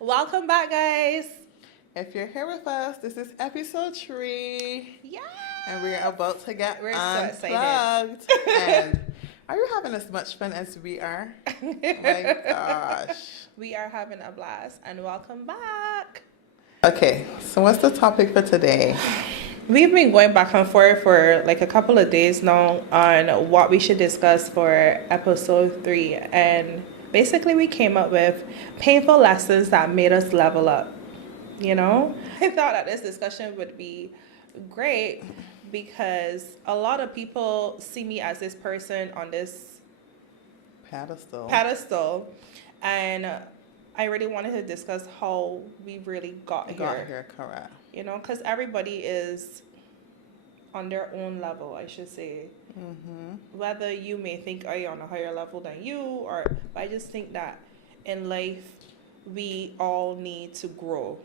Welcome back, guys. If you're here with us, this is episode 3. Yeah. And we're about to get We're so unplugged. And are you having as much fun as we are? Oh my gosh. We are having a blast and welcome back. Okay, so what's the topic for today? We've been going back and forth for like a couple of days now on what we should discuss for episode 3. And basically we came up with painful lessons that made us level up. You know, I thought that this discussion would be great because a lot of people see me as this person on this pedestal, and I really wanted to discuss how we really got here. Correct. You know, because everybody is on their own level, I should say. Mm-hmm. Whether you may think are you on a higher level than you, but I just think that in life we all need to grow.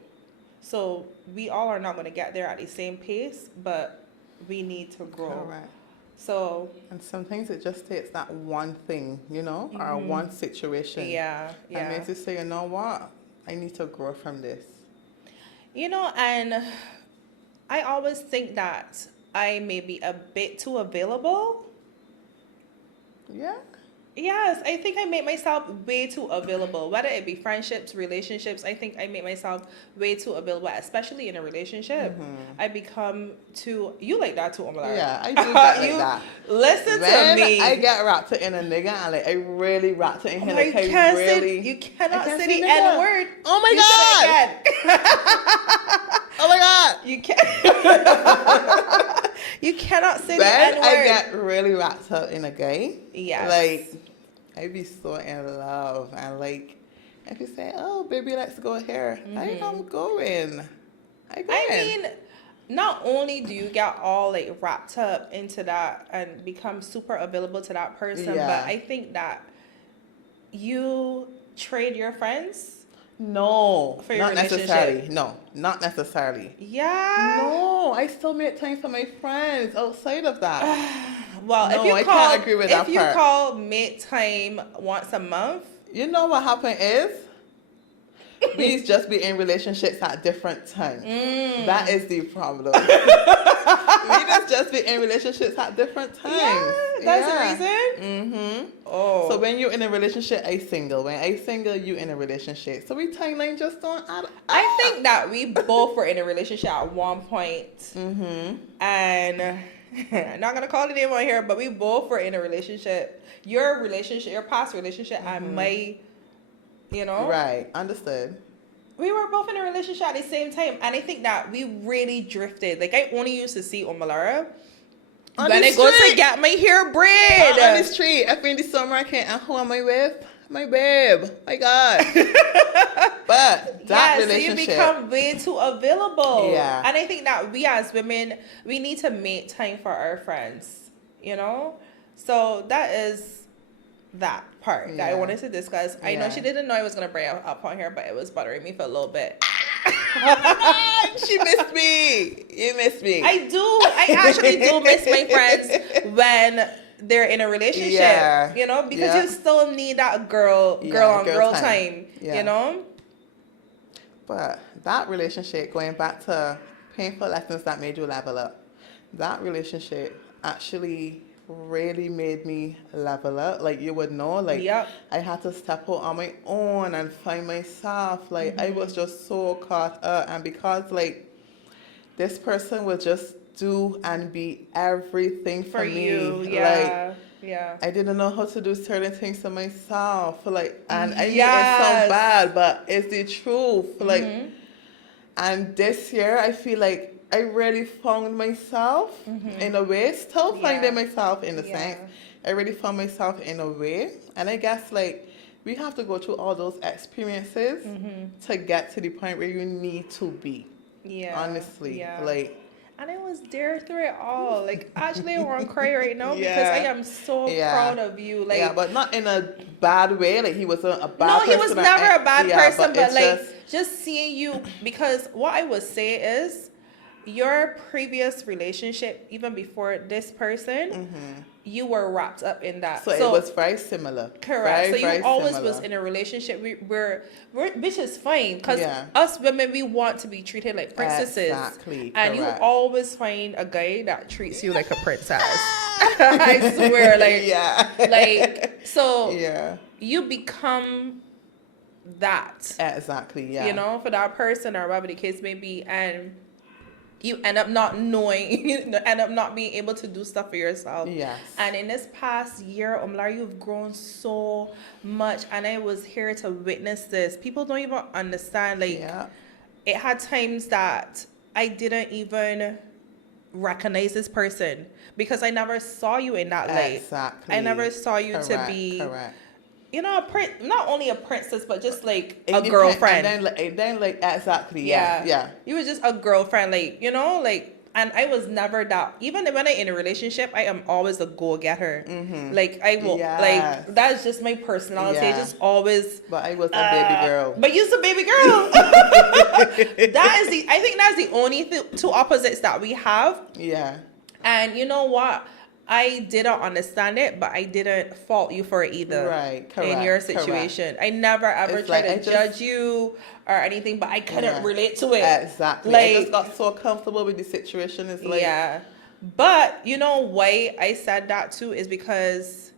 So we all are not going to get there at the same pace, but we need to grow. Correct. So, and sometimes it just takes that one thing, you know, or one situation. Yeah. And makes you say, you know what, I need to grow from this. You know, and I always think that I may be a bit too available. Yeah. Yes, I think I make myself way too available. Whether it be friendships, relationships, I think I make myself way too available, especially in a relationship. I become too... You like that too, Omar? Yeah, I do get like that. Listen to me. I get wrapped in a nigga, and like I really wrapped in him. Oh, Like, you cannot say the N word. Oh my God! Oh my God! You can't. You cannot say the N word. I get really wrapped up in a guy. Yes. Like, I be so in love. And like, if you say, oh, baby, let's go here. I am going. I mean, not only do you get all like wrapped up into that and become super available to that person, but I think that you trade your friends. No, for your not necessarily. No, not necessarily. Yeah. No, I still make time for my friends outside of that. Well, no, I can't agree with that part. If you call make time once a month, you know what happened is we just be in relationships at different times. That is the problem. We just be in relationships at different times. Yeah, that's the reason. Mm-hmm. Oh. So when you're in a relationship, I single. When I single, you in a relationship. So we timeline just don't add up. I think that we both were in a relationship at one point. And I'm not gonna call the name on here, but we both were in a relationship. Your past relationship, and my, you know. Right. Understood. We were both in a relationship at the same time, and I think that we really drifted. Like, I only used to see Omalara when I go to get my hair braid. On the street, up in the summer market, and who am I with? My babe. My God. But that relationship. So you become way too available. Yeah. And I think that we as women, we need to make time for our friends, you know? So that is that part that I wanted to discuss. I know she didn't know I was going to bring it up on here, but it was bothering me for a little bit. She missed me. You missed me. I do. I actually do miss my friends when they're in a relationship, you know, because you still need that girl on girl time, you know? But that relationship, going back to painful lessons that made you level up, that relationship actually really made me level up. Like, you would know, like, I had to step out on my own and find myself. Like, I was just so caught up. And because, like, this person would just do and be everything for me. You. I didn't know how to do certain things to myself. Like, and I know it sounds bad, but it's the truth. Like, and this year, I feel like I really found myself in a way, still finding myself in the sense. I really found myself in a way. And I guess, like, we have to go through all those experiences to get to the point where you need to be. Yeah. Honestly. Like, and I was there through it all. Like, actually, I want to cry right now because I am so proud of you. Like, but not in a bad way. Like, he wasn't a bad person. No, he was never a bad person. But like, just seeing you, because what I would say is, your previous relationship, even before this person, you were wrapped up in that. So it was very similar. Correct. So Very you always similar. was in a relationship which is fine, because Yeah. us women, we want to be treated like princesses. Exactly. And you correct. always find a guy that treats you like a princess. I swear, like, yeah. like, so Yeah. you become that, Exactly. Yeah. you know, for that person or whatever the case may be, and you end up not knowing, you end up not being able to do stuff for yourself. Yes. And in this past year, Omlar, you've grown so much, and I was here to witness this. People don't even understand. Like, Yeah. it had times that I didn't even recognize this person because I never saw you in that light. Exactly. I never saw you to Correct, be, correct. you know, not only a princess, but just like a Independent- girlfriend. And then like exactly. Yeah. Yeah. You were just a girlfriend, like, you know, like, and I was never that. Even when I'm in a relationship, I am always a go-getter. Mm-hmm. Like, I will, Yes. like, that's just my personality. I Yeah. just always. But I was a baby girl. But you're a baby girl. I think that's the only two opposites that we have. Yeah. And you know what? I didn't understand it, but I didn't fault you for it either. Right, correct, in your situation. I never ever It's tried like to judge you or anything, but I couldn't relate to it. Exactly. Like, I just got so comfortable with the situation. It's like, yeah. But you know why I said that too is because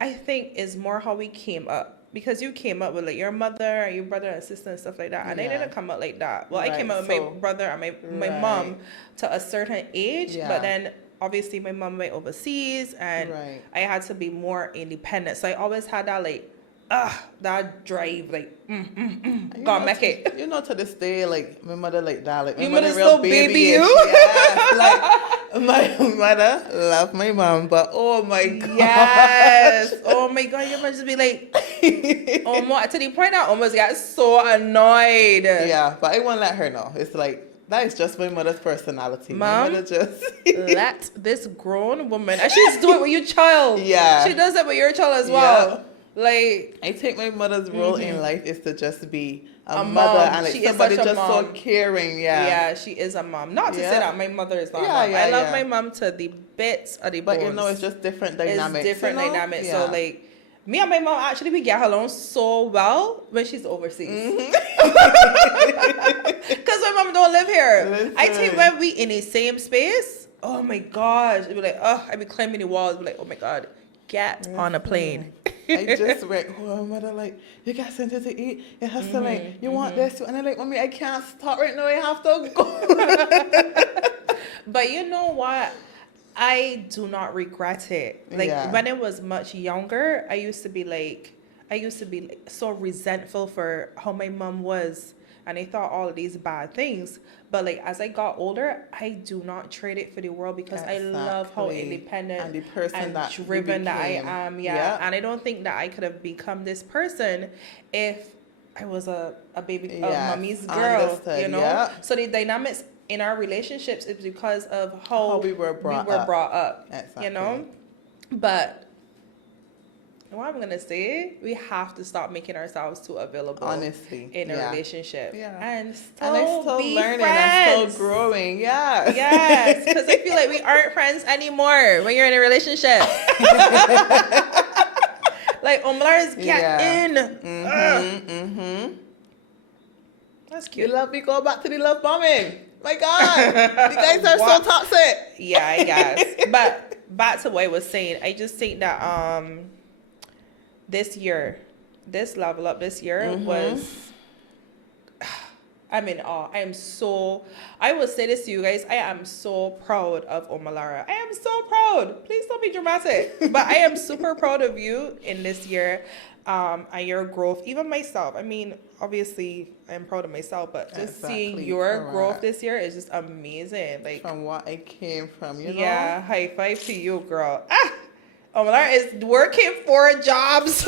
I think it's more how we came up. Because you came up with like your mother and your brother and sister and stuff like that. And I Yeah. didn't come up like that. Well, I Right, came up with so- my brother and my Right. mom to a certain age. Yeah. But then obviously my mom went overseas and Right. I had to be more independent. So I always had that like, that drive, like, gotta make it. You know, to this day, like my mother like that. Like my Your mother mother real still baby you? Yes. Like my mother love my mom, but oh my god. Yes. Oh my god, you must just be like, almost to the point I almost got so annoyed. Yeah, but I won't let her know. It's like that is just my mother's personality. Mom, my mother just let this grown woman, and she's doing it with your child. Yeah. She does it with your child as well. Like, I think my mother's role in life is to just be a mom. mother and like She is somebody such a just so mom. caring. yeah, she is a mom. Not to say Yeah. that my mother is not a Yeah, mom. yeah, I love yeah. my mom to the bits of the But bones. you know, it's just different dynamics. It's different you know? dynamics. Yeah. So like, me and my mom actually we get along so well when she's overseas. Because my mom don't live here. Listen. I think when we in the same space, oh my gosh, it'd be like, I be climbing the walls, be like, oh my god, get on a plane. I just went, oh, mother, like, you got something to eat. You have to, like, you want this. And I'm like, mommy, I can't stop right now. I have to go. But you know what? I do not regret it. Like, Yeah. when I was much younger, I used to be so resentful for how my mom was. And I thought all of these bad things. But like as I got older, I do not trade it for the world because I love how Exactly. independent And the person and that you driven that I became. am. Yeah. Yeah. And I don't think that I could have become this person if I was a baby of Yes, mommy's girl. understood, You know? yeah. So the dynamics in our relationships is because of how we were brought up. Exactly. You know? But what I'm gonna say, we have to stop making ourselves too available. Honestly. In a yeah. relationship. Yeah. And And I'm still be learning friends. and still growing. Yeah. Yes, because I feel like we aren't friends anymore when you're in a relationship. Like Omlar's get in. That's cute. You love me, go back to the love bombing. My God. You guys are so toxic. Yeah, I guess. But back to what I was saying, I just think that this level up this year was, I'm in awe. I will say this to you guys, I am so proud of Omalara. I am so proud. Please don't be dramatic. But I am super proud of you in this year and your growth. Even myself. I mean, obviously, I'm proud of myself, but just seeing your growth this year is just amazing. Like from what I came from, you know? Yeah, high five to you, girl. Omalara is working 4 jobs.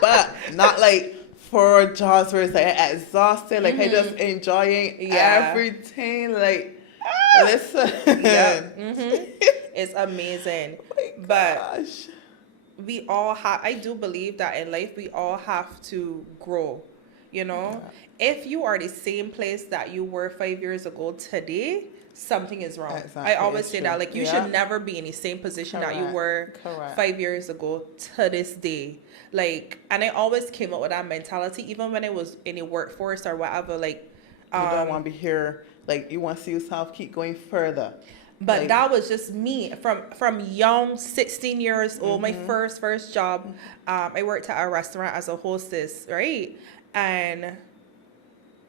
But not like 4 jobs where it's like exhausted. Like I just enjoying everything. Like listen. Yeah. It's amazing. But we all have, I do believe that in life we all have to grow. You know, if you are the same place that you were 5 years ago today, something is wrong. Exactly, I always it's say true. that, like, you Yeah. should never be in the same position that you Correct. were Correct. 5 years ago to this day. Like, and I always came up with that mentality, even when I was in the workforce or whatever. Like, You don't want to be here. Like, you want to see yourself keep going further. but Like, that was just me from young, 16 years old. My first job, I worked at a restaurant as a hostess, right? And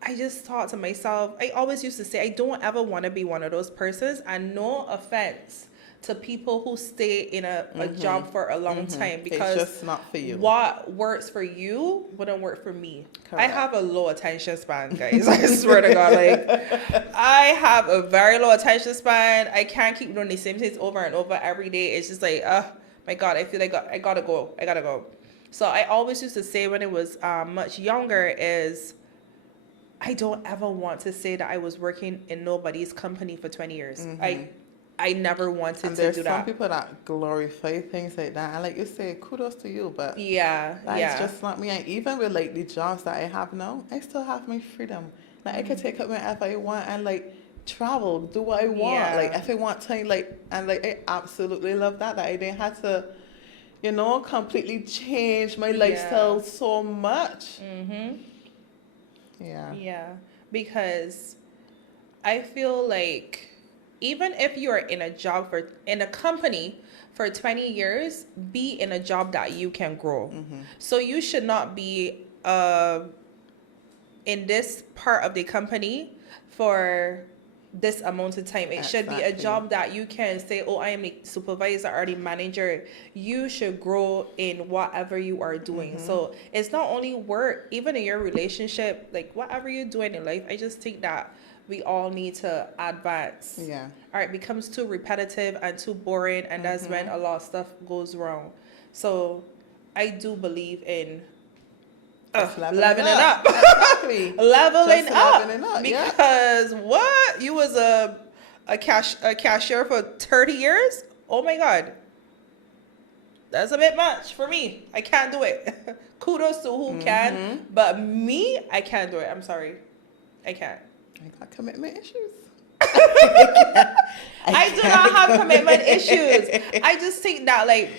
I just thought to myself, I always used to say, I don't ever want to be one of those persons. And no offense to people who stay in a job for a long time, because it's just not for you. what works for you wouldn't work for me. I Correct. have a low attention span, guys. I swear to God, like, I have a very low attention span. I can't keep doing the same things over and over every day. It's just like, my God, I feel like I gotta go. I gotta go. So I always used to say when I was much younger is, I don't ever want to say that I was working in nobody's company for 20 years. I never wanted And to there's do some that. people that glorify things like that. And like you say, kudos to you, but Yeah, that's yeah. just not me. And even with like the jobs that I have now, I still have my freedom. Like I can take up whenever I want and like travel, do what I want. Yeah. Like if I want time, like, and like I absolutely love that I didn't have to, you know, completely change my lifestyle so much. Yeah. Yeah, because I feel like even if you are in a company for 20 years, be in a job that you can grow. So you should not be in this part of the company for this amount of time. It should be a Exactly. job that you can say, oh, I am the supervisor or the manager. You should grow in whatever you are doing. So it's not only work, even in your relationship, like whatever you're doing in life, I just think that we all need to advance. Yeah. Or it becomes too repetitive and too boring, and that's when a lot of stuff goes wrong. So I do believe in Just leveling up. Exactly. leveling Just up. leveling up, yeah. Because what? You was a cashier for 30 years? Oh my God. That's a bit much for me. I can't do it. Kudos to who can, but me, I can't do it. I'm sorry. I can't. I got commitment issues. I do not have commitment issues. I just think that, like,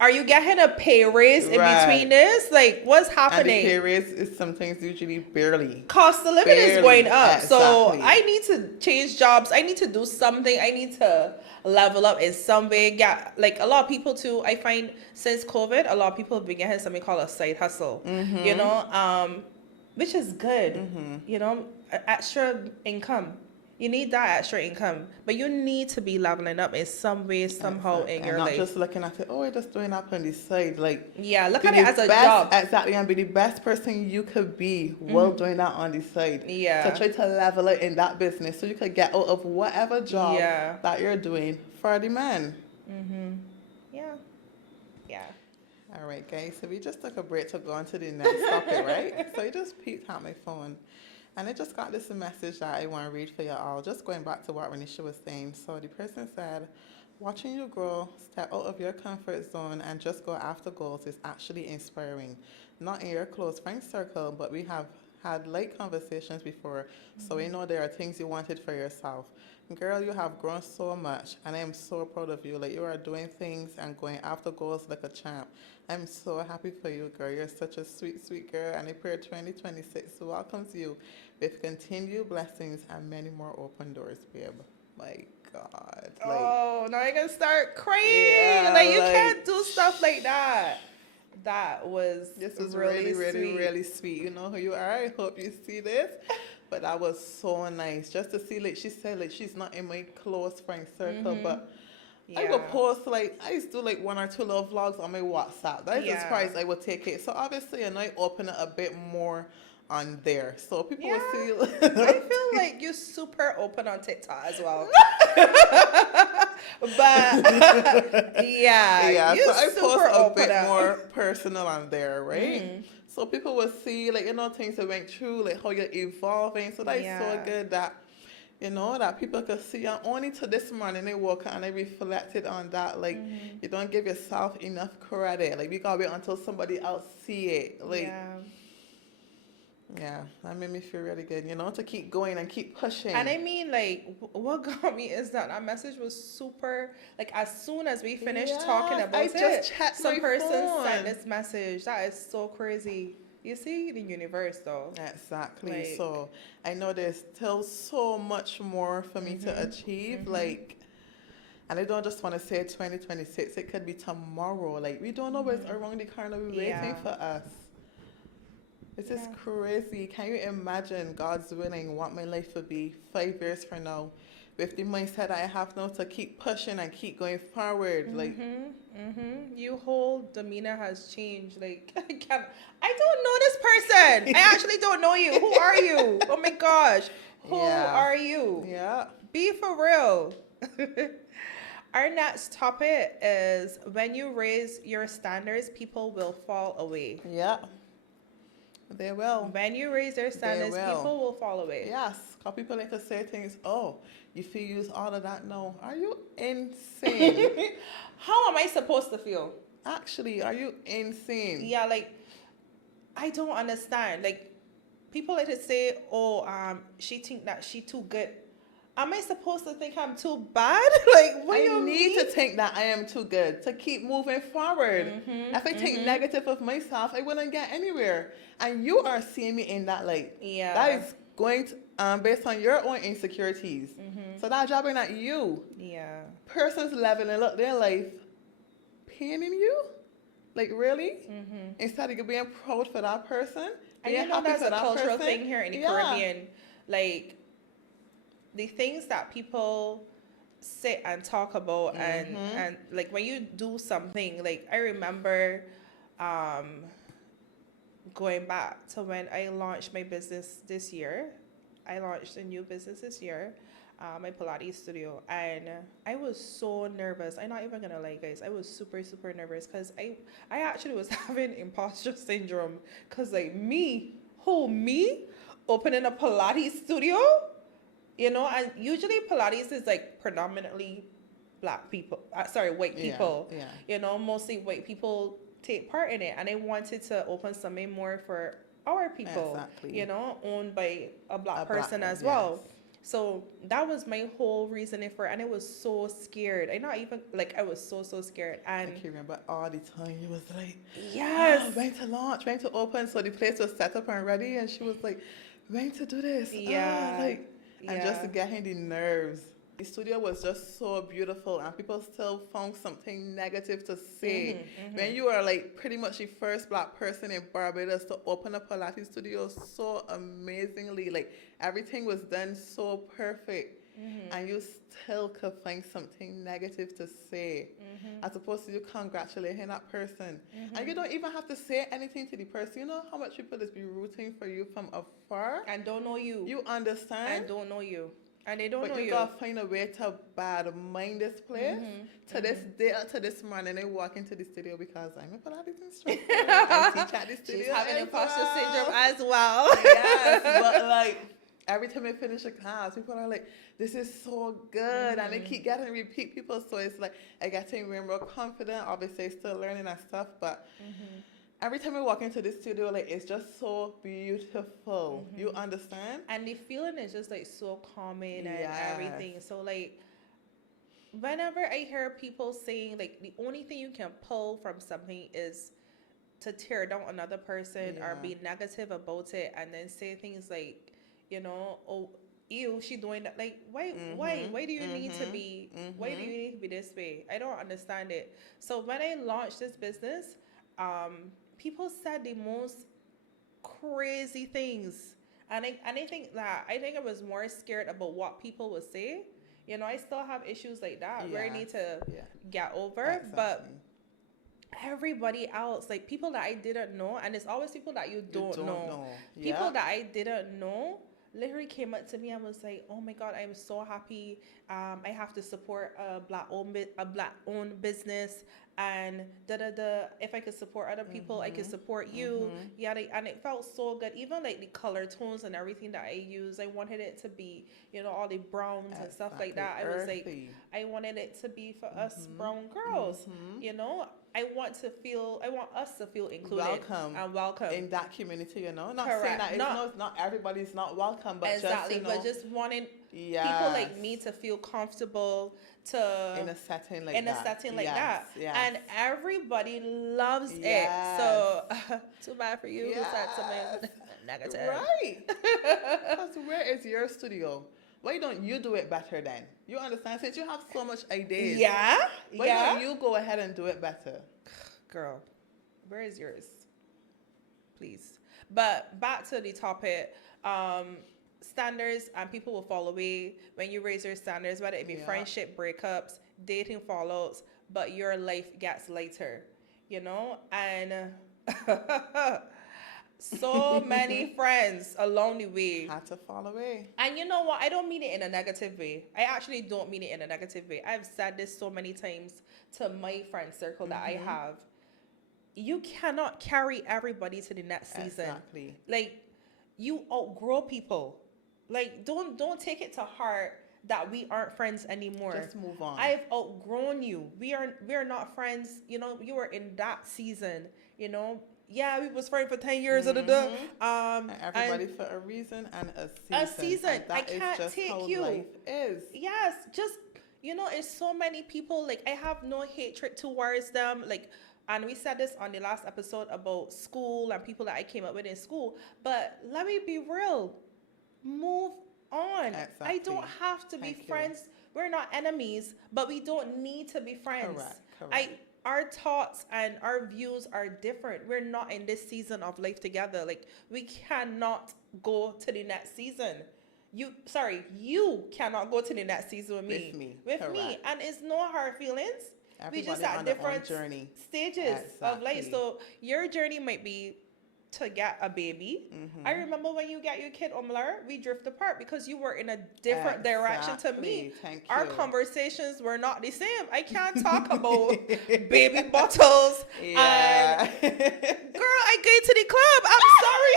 are you getting a pay raise in Right. between this? Like, what's And the happening? pay raise is sometimes usually barely. Cost of living is Barely. going up. So Exactly. I need to change jobs. I need to do something. I need to level up in some way. Get, like, a lot of people too, I find since COVID, a lot of people have been getting something called a side hustle. You know, which is good. You know, extra income. You need that extra income, but you need to be leveling up in some way, somehow Exactly. in And your not life. just looking at it, oh, you're just doing up on the side. Like, Yeah, look be at it the as a best, job. Exactly, and be the best person you could be while doing that on the side. Yeah. So try to level it in that business so you could get out of whatever job Yeah. that you're doing for the man. Yeah. Yeah. All right, guys. So we just took a break to go on to the next topic, right? So I just peeked at my phone. And I just got this message that I want to read for you all, just going back to what Renisha was saying. So the person said, watching you grow, step out of your comfort zone and just go after goals is actually inspiring. Not in your close friend circle, but we have had light conversations before, so we know there are things you wanted for yourself. Girl, you have grown so much, and I am so proud of you. Like, you are doing things and going after goals like a champ. I'm so happy for you, girl. You're such a sweet, sweet girl, and I pray 2026 welcomes you with continued blessings and many more open doors, babe. My God. Like, Oh, now you're gonna start crying. Yeah, like, you like- can't do stuff like that. That was this was really, really, sweet. really sweet. You know who you are. I hope you see this. But that was so nice. Just to see, like she said, like she's not in my close friend circle, but I will post, like, I used to do like 1 or 2 little vlogs on my WhatsApp. That is as far as I would take it. So obviously, you know, I open it a bit more on there. So people will see. I feel like you're super open on TikTok as well. But yeah, you're so I super post a open bit up. more personal on there, right? So people will see, like, you know, things that went through, like how you're evolving. So that's so good that, you know, that people could see. And only to this morning I woke up and I reflected on that. Like, you don't give yourself enough credit. Like, we gotta wait until somebody else see it. Like, Yeah, that made me feel really good, to keep going and keep pushing. And I mean, like, what got me is that message was super, like, as soon as we finished talking Yes, about I it, just checked some my person phone. sent this message. That is so crazy. You see, the universe, though. Exactly. Like, So I know there's still so much more for me to achieve. Like, and I don't just want to say 2026. It could be tomorrow. Like, we don't know what's around the corner waiting for us. This is crazy. Can you imagine, God's willing, what my life would be 5 years from now? With the mindset I have now to keep pushing and keep going forward. Like, Your whole demeanor has changed. Like, I don't know this person. I actually don't know you. Who are you? Oh my gosh. Who are you? Yeah. Be for real. Our next topic is when you raise your standards, people will fall away. Yeah. They will. When you raise their standards, people will fall away. Yes. Because people like to say things, oh, you feel use all of that now. Are you insane? How am I supposed to feel? Actually, are you insane? Yeah, like, I don't understand. Like, people like to say, oh, she think that she too good. Am I supposed to think I'm too bad? Like, what do you mean? I need to think that I am too good to keep moving forward. If I think negative of myself, I wouldn't get anywhere. And you are seeing me in that light. Yeah. That is going to, based on your own insecurities. So that jobbing at you. Yeah. Persons leveling up their life, paining you. Like, really? Instead of being proud for that person, being and you know happy that's for a that cultural person. thing here in the Caribbean. Like, the things that people sit and talk about and like when you do something, like I remember going back to when I launched my business this year. I launched a new business this year, my Pilates studio, and I was so nervous. I'm not even gonna lie, guys. I was super, super nervous because I actually was having imposter syndrome because like me opening a Pilates studio. And usually Pilates is like predominantly white people. Mostly white people take part in it. And I wanted to open something more for our people, Exactly. Owned by a black person as well. Yes. So that was my whole reasoning for it. And I was so scared. I was so scared. And I can remember all the time you was like, yes, when to launch, when to open. So the place was set up and ready. And she was like, when to do this? Yeah. And just to get in the nerves. The studio was just so beautiful and people still found something negative to say. When you are like pretty much the first black person in Barbados to open a Pilates studio so amazingly, like everything was done so perfect. And you still could find something negative to say, as opposed to you congratulating that person. And you don't even have to say anything to the person. You know how much people just be rooting for you from afar and don't know you. You understand? And don't know you. And they don't know you. But you gotta find a way to bad mind this place. To this day, to this morning, I walk into the studio because I'm a Pilates instructor. I teach at the studio. She's having imposter syndrome as well. Yes, but like every time I finish a class, people are like, this is so good. And they keep getting repeat people. So it's like, I get to be more confident. Obviously, still learning and stuff. But every time I walk into the studio, like, it's just so beautiful. You understand? And the feeling is just like so calming and everything. So like, whenever I hear people saying like the only thing you can pull from something is to tear down another person or be negative about it and then say things like, oh, ew, she doing that. Like, why do you need to be, why do you need to be this way? I don't understand it. So when I launched this business, people said the most crazy things. And I think I was more scared about what people would say. I still have issues like that where I need to get over. Exactly. But everybody else, like people that I didn't know, and it's always people that you don't know. People that I didn't know literally came up to me and was like, oh my God, I'm so happy. I have to support a black owned business. and if I could support other people, I could support you. Yeah, and it felt so good. Even like the color tones and everything that I use, I wanted it to be, all the browns and stuff like that. I was like, Earthy. I wanted it to be for us brown girls. I want us to feel included Welcome. and welcome In that community, Not Correct. saying that not everybody's not welcome, but exactly, just, but just wanting people Yes. like me to feel comfortable to in a setting like in that. a setting like Yes, that, yes. and everybody loves Yes. it. So too bad for you who said Yes. something negative. Right. Because where is your studio? Why don't you do it better then? You understand? Since you have so much ideas. Yeah, Why don't you go ahead and do it better? girl, where is yours? Please. But back to the topic. Standards, and people will fall away when you raise your standards, whether it be friendship breakups, dating fallouts, but your life gets lighter, and so many friends along the way Had to fall away. and you know what, I don't mean it in a negative way. I actually don't mean it in a negative way. I've said this so many times to my friend circle that I have. You cannot carry everybody to the next season. Exactly. Like, you outgrow people. Like, don't take it to heart that we aren't friends anymore. Just move on. I've outgrown you. We're not friends. You were in that season. Yeah, we was friends for 10 years. And everybody for a reason and a season. A season. And that I can't is just take how you. life is. Yes, just it's so many people. Like, I have no hatred towards them. Like, and we said this on the last episode about school and people that I came up with in school. But let me be real. Move on. Exactly. I don't have to be friends. We're not enemies, but we don't need to be friends. Correct. Our thoughts and our views are different. We're not in this season of life together. Like, we cannot go to the next season. You cannot go to the next season with me. With me. And it's no hard feelings. Everybody we just at on different their own journey. stages of life. So your journey might be to get a baby. I remember when you got your kid, Omlar, we drift apart because you were in a different direction to me. Thank you. Our conversations were not the same. I can't talk about baby bottles. Yeah. And girl, I go to the club. I'm sorry.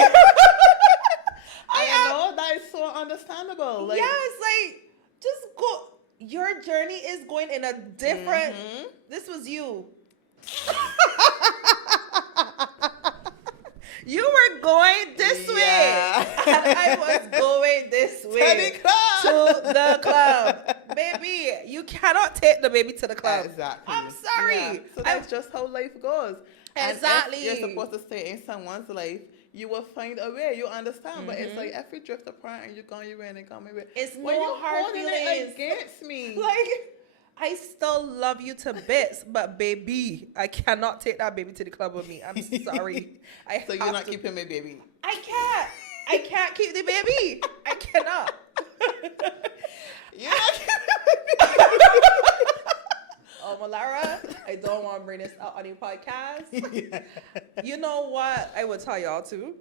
I know that is so understandable. Like, yes, like, just go. Your journey is going in a different. This was you. You were going this way, and I was going this way to the club. Baby, you cannot take the baby to the club. Exactly. I'm sorry. Yeah. So that's just how life goes. Exactly. And if you're supposed to stay in someone's life, you will find a way. You understand? But it's like if we drift apart and you go your way and they come your way, it's when no you hard holding feelings it against me. Like, I still love you to bits, but baby, I cannot take that baby to the club with me. I'm sorry. So you're not keeping my baby? I can't keep the baby. I cannot. You're not keeping my Oh, Malara, I don't want to bring this out on your podcast. You know what? I will tell y'all too.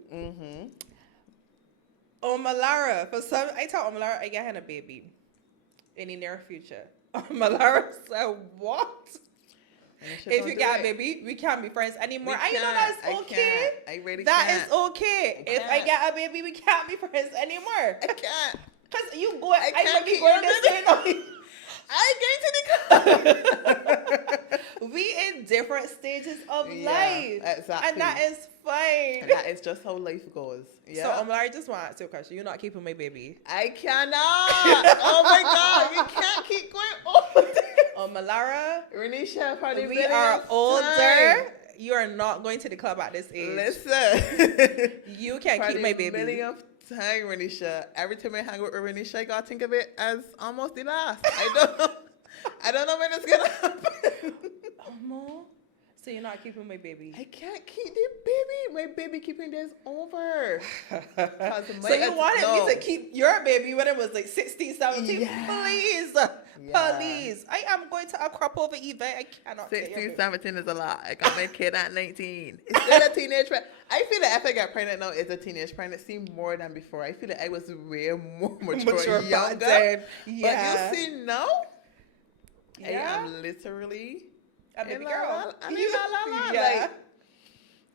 Oh, Malara, I tell Malara I get her a baby in the near future. Malara said, what? If you get a baby, we can't be friends anymore. I know that's okay. I really can't. That is okay. If I get a baby, we can't be friends anymore. I can't. Because you go, I can't might be keep going your this way. We in different stages of life. Exactly. And that is fine. And that is just how life goes. Yeah. So, I just want to ask you a question. You're not keeping my baby. I cannot. Oh my God. You can't keep going on. Oh, Malara, Renisha, probably we are older. You are not going to the club at this age. Listen. You can't keep my baby. Millionth time, Renisha. Every time I hang with Renisha, I gotta think of it as almost the last. I don't know when it's gonna happen. No. So you're not keeping my baby. I can't keep the baby. My baby keeping days over. So you wanted me to keep your baby when it was like 16, 17? Yes. Please. Yeah. Please. I am going to a crop over event. I cannot take your 16, baby. 17 is a lot. I got my kid at 19. It's still a teenage pregnant. I feel like if I get pregnant now, it's a teenage pregnancy more than before. I feel like I was way more mature younger. Yeah. But you see now, Yeah. I am literally A baby girl. Yeah.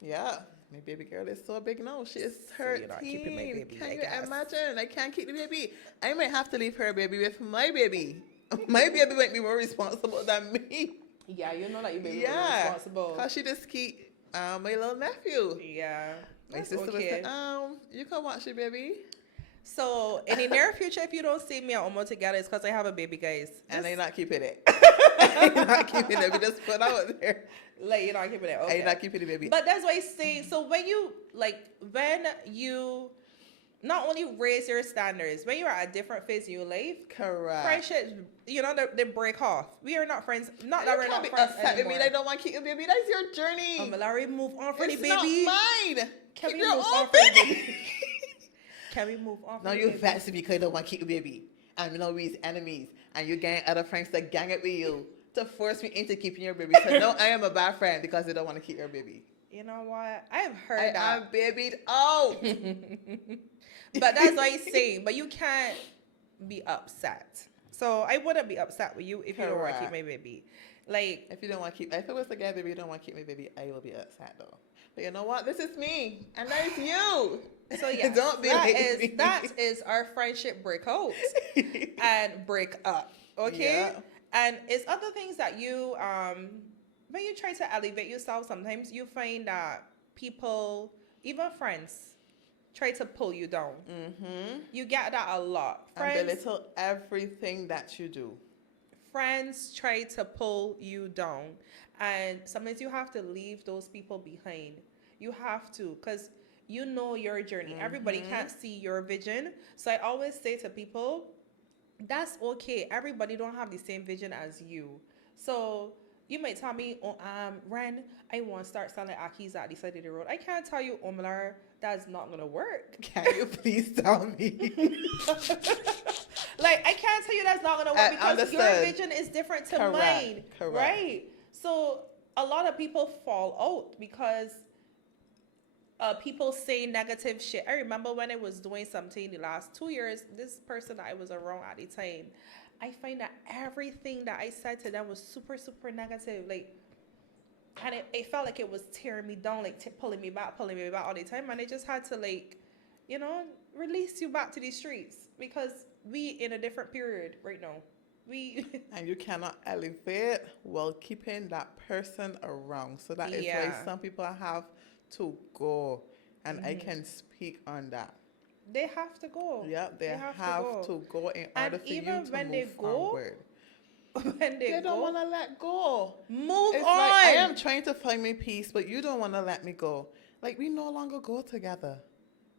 Yeah. My baby girl is so big now. She is 13. you're not keeping my baby, Can I you guess. imagine? I can't keep the baby. I might have to leave her baby with my baby. My baby might be more responsible than me. Yeah, you know that your baby was responsible. Because she just keep my little nephew. Yeah. My That's sister okay. was like, you can watch your baby. So in the near future, if you don't see me and Omo together, it's because I have a baby, guys. And I'm not keeping it. I'm not keeping it. We just put out there. Like, you're not keeping it. Okay. I'm not keeping the baby. But that's why I say, so when you not only raise your standards, when you're at a different phase in your life, Correct. friendships, they break off. We are not friends. Not You that we're can't not be friends upset with me. anymore. I don't want to keep your baby. That's your journey. Larry, move on for It's the baby. not mine. Can Keep we your move own on for the baby. baby? Can we move on? Now from you the vexed me because you don't want to keep your baby. And we's enemies. And you gang other friends to gang it with you to force me into keeping your baby. So no, I am a bad friend because they don't want to keep your baby. You know what? I have heard that. I'm babied out. But that's what I say. But you can't be upset. So I wouldn't be upset with you if you don't want to keep my baby. Like, if you don't want to keep, if it was together, baby, you don't want to keep my baby, I will be upset though. But you know what? This is me, and that is you. So yeah, don't be that is our friendship break out and break up. Okay, Yeah. and it's other things that you when you try to elevate yourself, sometimes you find that people, even friends, try to pull you down. Mm-hmm. You get that a lot. And belittle everything that you do. Friends try to pull you down, and sometimes you have to leave those people behind. You have to, because you know your journey. Everybody can't see your vision. So I always say to people, that's okay. Everybody don't have the same vision as you. So you might tell me, Ren, I want to start selling akis at the side of the road. I can't tell you, Omlar, that's not going to work. Can you please tell me? Like, I can't tell you that's not going to work because understood. your vision is different to mine. Correct. Right? So a lot of people fall out because people say negative shit. I remember when I was doing something the last 2 years, this person that I was around at the time, I find that everything that I said to them was super, super negative. Like, and it felt like it was tearing me down, like pulling me back all the time. And I just had to, like, release you back to the streets because we in a different period right now. And you cannot elevate while keeping that person around. So that is why some people have to go. And I can speak on that. They have to go. Yeah, they have to go in order for you to move forward. When they don't want to let go. Move it's on. Like, I am trying to find my peace, but you don't want to let me go. Like, we no longer go together.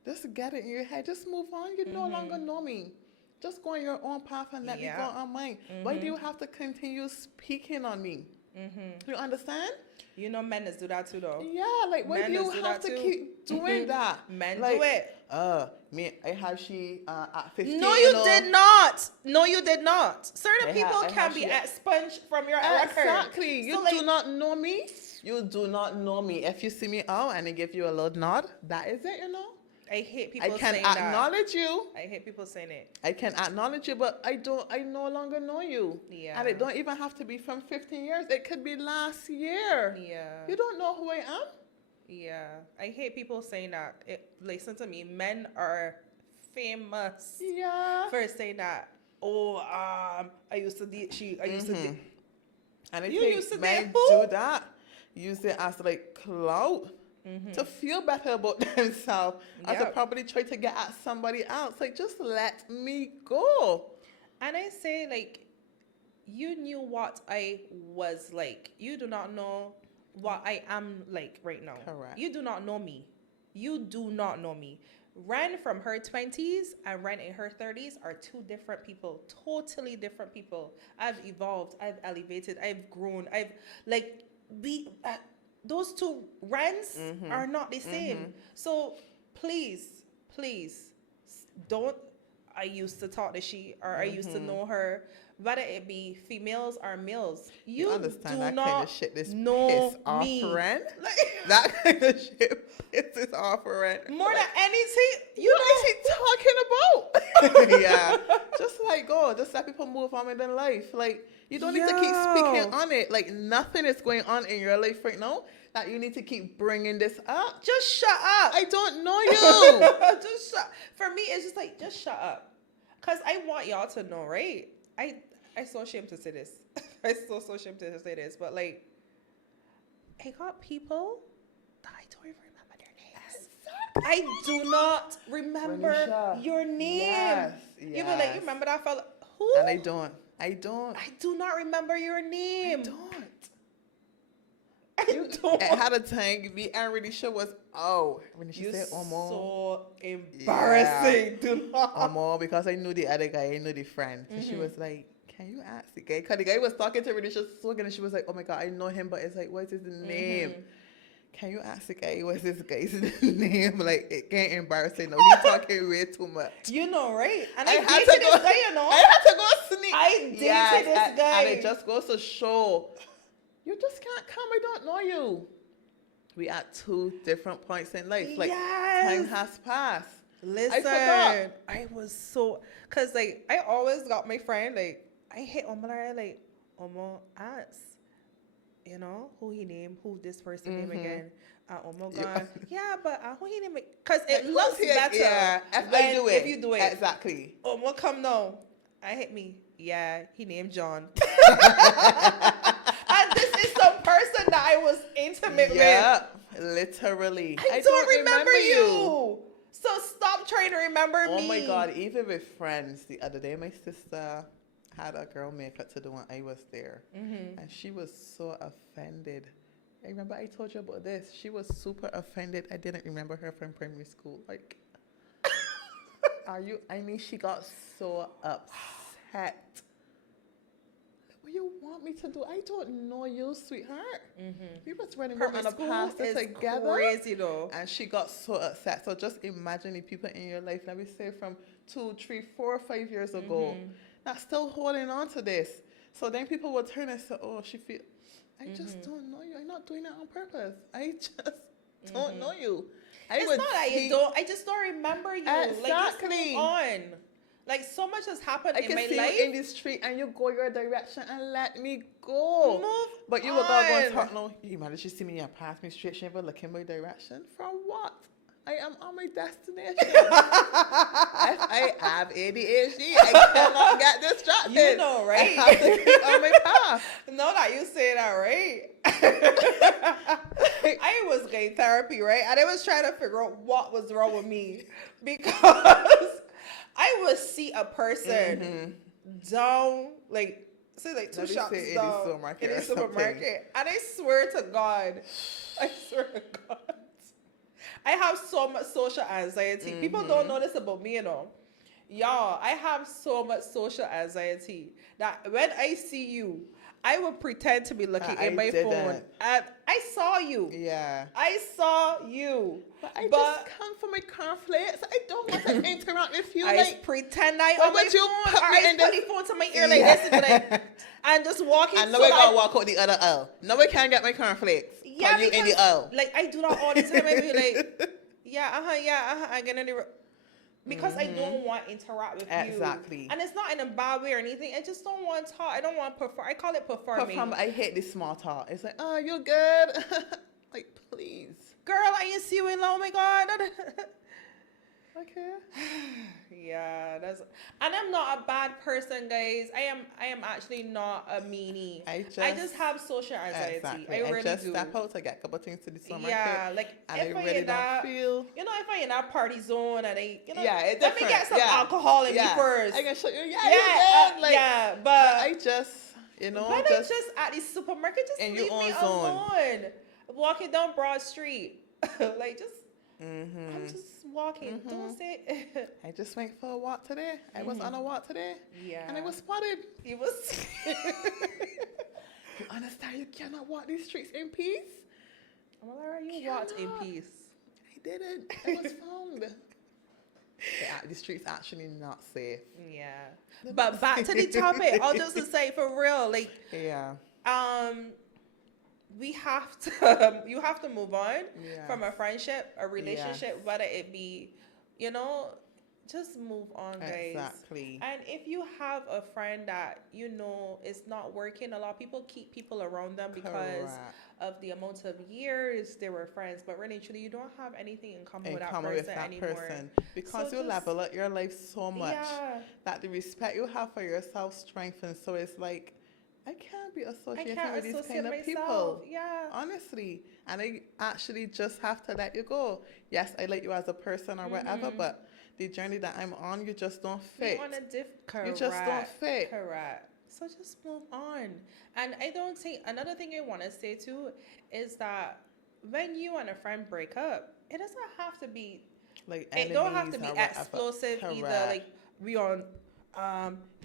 Just get it in your head. Just move on. You no longer know me. Just go on your own path and let me go on mine. Why do you have to continue speaking on me? You understand? Men do that too, though. Yeah, like, why do you have to keep doing that? Men like, do it. Me, I have she at 15. No, you did not. No, you did not. Certain people can be expunged from your record. Exactly. You do not know me. You do not know me. If you see me out and I give you a little nod, that is it, I hate people saying that. I can acknowledge you. I hate people saying it. I can acknowledge you, but I no longer know you. Yeah. And it don't even have to be from 15 years. It could be last year. Yeah. You don't know who I am. Yeah. I hate people saying that. Listen to me. Men are famous for saying that. Oh, I used to date she. I used to date. And I you think used to men date who? do that. Use it as like clout. To feel better about themselves, as to probably try to get at somebody else. Like, just let me go. And I say, like, you knew what I was like. You do not know what I am like right now. Correct. You do not know me. You do not know me. Ren from her 20s and Ren in her 30s are two different people. Totally different people. I've evolved. I've elevated. I've grown. Those two Rens are not the same. So please, don't. I used to talk to she, or I used to know her, whether it be females or males. You understand do that not kind of shit? This know piss off me. Ren. That kind of shit pisses off Ren. More than anything, What is he talking about? Yeah, just like go bro, just let people move on with their life. Like, you don't need to keep speaking on it. Like, nothing is going on in your life right now that you need to keep bringing this up. Just shut up. I don't know you. Just shut. For me, it's just like, just shut up. Because I want y'all to know, right? I so ashamed to say this. I'm so ashamed to say this. But, like, I got people that I don't even remember their names. Exactly. I do not remember your name. Yes. You be like, you remember that fella? Who? And I don't. I do not remember your name. I don't. It had a time me and really sure was when she said Omo. So embarrassing. Yeah. Do not. Omo, because I knew the other guy, I knew the friend. So she was like, can you ask the guy? Because the guy was talking to Renisha Slogan and she was like, oh my God, I know him, but it's like, what is his name? Can you ask the guy what's this guy's name? Like, it can't embarrass him. No, he's talking way too much. You know, right? And I dated this guy, you know. I had to go sneak. I dated this guy. And it just goes to show, you just can't come. I don't know you. We at 2 different points in life. Like, time has passed. Listen, I was so, because, like, I always got my friend, like, I hit Omar, like, Omo, ask. You know, who this person name again? Omo gone. Yeah, but who he name? Because it looks better. Yeah, if you do it. Exactly. Omo come now. I hit me. Yeah, he named John. And this is some person that I was intimate with. Yeah, literally. I don't remember you. So stop trying to remember me. Oh my God, even with friends, the other day my sister had a girl makeup to do when I was there. And she was so offended. I remember I told you about this. She was super offended. I didn't remember her from primary school. Like, she got so upset. What you want me to do? I don't know you, sweetheart. We was running around on a pastor together. Crazy though. And she got so upset. So just imagine the people in your life, let me say from 2, 3, 4, 5 years ago, not still holding on to this. So then people will turn and say, oh, she feel, I just don't know you. I'm not doing that on purpose. I just don't know you. It's not that you don't. I just don't remember you. Exactly. Like, just move on. Like, so much has happened in my life. I can see you in the street and you go your direction and let me go. But you on. Look all going to talk now. You managed to see me and pass me straight. She never look in my direction. From what? I am on my destination. If I have ADHD, I cannot get distracted. You know, right? I have to keep on my path. No, that you say that, right? I was getting therapy, right? And I was trying to figure out what was wrong with me. Because I would see a person down, like, say, like 2 shops down in the supermarket. And I swear to God, I have so much social anxiety. People don't know this about me, you know. Y'all, I have so much social anxiety that when I see you, I will pretend to be looking in my phone. And I saw you. Yeah. I saw you. But I just come for my cornflakes. I don't want to interact with you. I pretend I on my phone. Or I put the phone to my ear like this and just walking. And now I gotta walk out the other aisle. Now I can't get my cornflakes. Yeah, you in the aisle. Like, I do that all the time. I be like, I get in the because I don't want to interact with you. Exactly. And it's not in a bad way or anything. I just don't want to talk. I don't want to perform. I call it performing. I hate this small talk. It's like, oh, you're good. Like, please. Girl, I ain't see you in long. Oh my God. Okay. Yeah, and I'm not a bad person, guys. I am actually not a meanie. I just have social anxiety. Exactly. I really just do. step out to get a couple things to the supermarket. Yeah, like and if I really don't feel. You know, if I'm in that party zone and let me get some alcohol in me first. I can show you. But I just, When I just at the supermarket, just leave me alone. Walking down Broad Street, like just. I'm just walking. Don't say. I just went for a walk today. I was on a walk today. Yeah. And I was spotted. You was. You understand? You cannot walk these streets in peace. Well, you walked in peace. I didn't. I was found. The streets actually not safe. Yeah. But back to the topic. I'll just say for real, like. Yeah. You have to move on from a friendship, a relationship, whether it be, just move on, guys. Exactly. And if you have a friend that you know is not working, a lot of people keep people around them because Correct. of the amount of years they were friends. But really, truly, you don't have anything in common In with that common person with that anymore. person, because So you just level up your life so much yeah, that the respect you have for yourself strengthens. So it's like, I can't be I associating can't with these associate kind of myself. people. Yeah, Honestly. And I actually just have to let you go. Yes, I like you as a person or whatever, but the journey that I'm on, you just don't we fit. on a You just don't correct, fit. correct. So just move on. And I don't think another thing I want to say too is that when you and a friend break up, it doesn't have to be. Like It don't have to enemies be or whatever. explosive either. Correct. Like we on,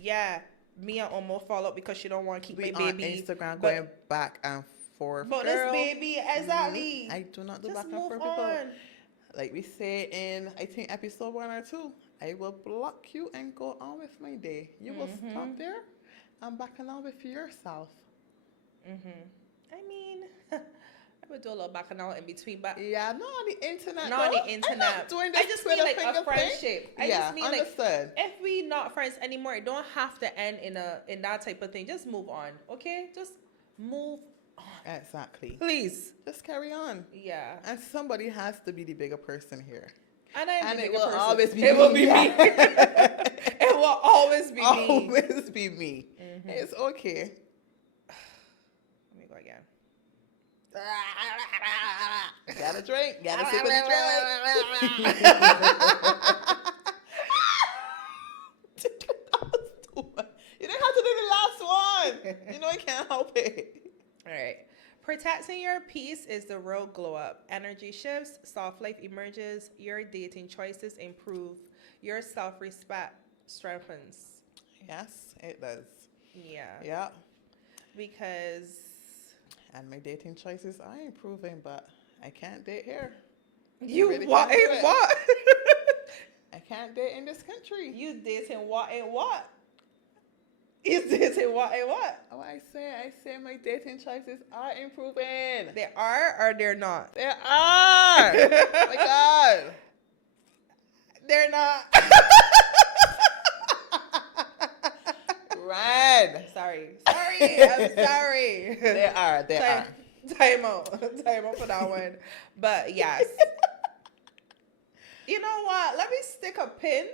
yeah, me and Omo fall out because she don't want to keep We my on baby. Instagram But going back and forth. but this Girl, baby, exactly. I do not do Just back and move forth people. on. Like we say in, I think, episode 1 or 2, I will block you and go on with my day. You will stop there and back along with yourself. I mean, I would do a little back and out in between, but Yeah, not on the internet. not on no. the internet. I'm not doing this I just Twitter mean like finger a friendship. I Yeah, just mean understood. like if we not friends anymore, it don't have to end in that type of thing. Just move on, okay? Just move on, Exactly. please. Just carry on. Yeah, And somebody has to be the bigger person here. and I am And the it bigger will person. always be It me. will be me. Yeah. It will always be me. Always be me. It's okay. Let me go again. Gotta drink. Gotta sip of the drink. You didn't have to do the last one. You know I can't help it. All right. Protecting your peace is the real glow up. Energy shifts, soft life emerges, your dating choices improve, your self respect strengthens. Yes, it does. Yeah. Yeah. Because And my dating choices are improving, but I can't date here. you really what can't do in it. what? I can't date in this country. You dating what in what? You dating what in what? Oh, I say my dating choices are improving. They are or they're not? They are. Oh my God. They're not. Red. Sorry. I'm sorry. They are. They are. Time out for that one. But yes. You know what? Let me stick a pin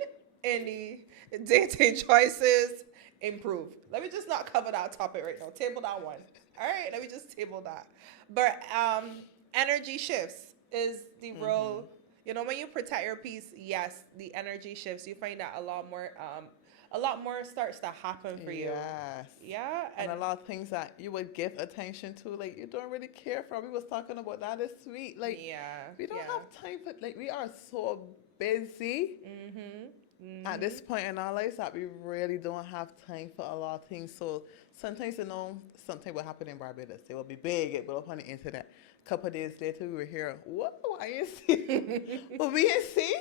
in the dating choices improve. Let me just not cover that topic right now. Table that one. All right, let me just table that. But energy shifts is the real. You know, when you protect your peace, yes, the energy shifts. You find that a lot more starts to happen for you. Yes. Yeah, And a lot of things that you would give attention to, like you don't really care for. We was talking about that this week. Like yeah, we don't yeah. have time for, like, we are so busy at this point in our lives that we really don't have time for a lot of things. So sometimes, you know, something will happen in Barbados. It will be big. It will up on the internet. A couple of days later, we were here. What? Why you see? But we didn't see.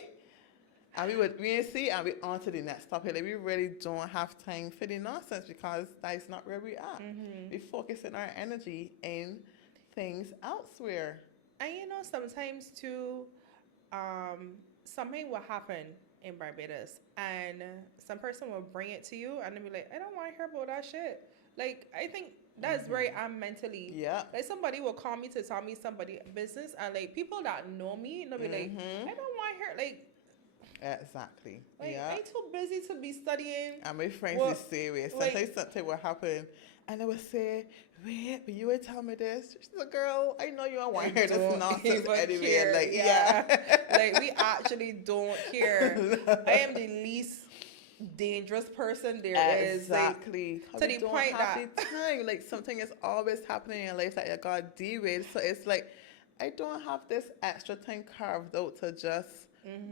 And we didn't see, and we on to the next topic. Like, we really don't have time for the nonsense because that's not where we are. We focusing our energy in things elsewhere. And you know, sometimes too, something will happen in Barbados, and some person will bring it to you, and they'll be like, "I don't want to hear about that shit." Like, I think that's where I am mentally. Yeah. Like, somebody will call me to tell me somebody business, and like people that know me, they'll be like, "I don't want to hear like." Exactly. Like, Yeah. I'm too busy to be studying. And my friends Well, is serious. like- Sometimes something will happen, and they will say, "Wait, but you would tell me this." She's like, "Girl, I know you don't want to hear this Don't nonsense even anyway." care. Like, yeah. Like, we actually don't care. I am the least dangerous person there is. Like, Exactly. to the don't point have the time. Like, something is always happening in your life that you gotta deal with. So it's like, I don't have this extra time carved out to just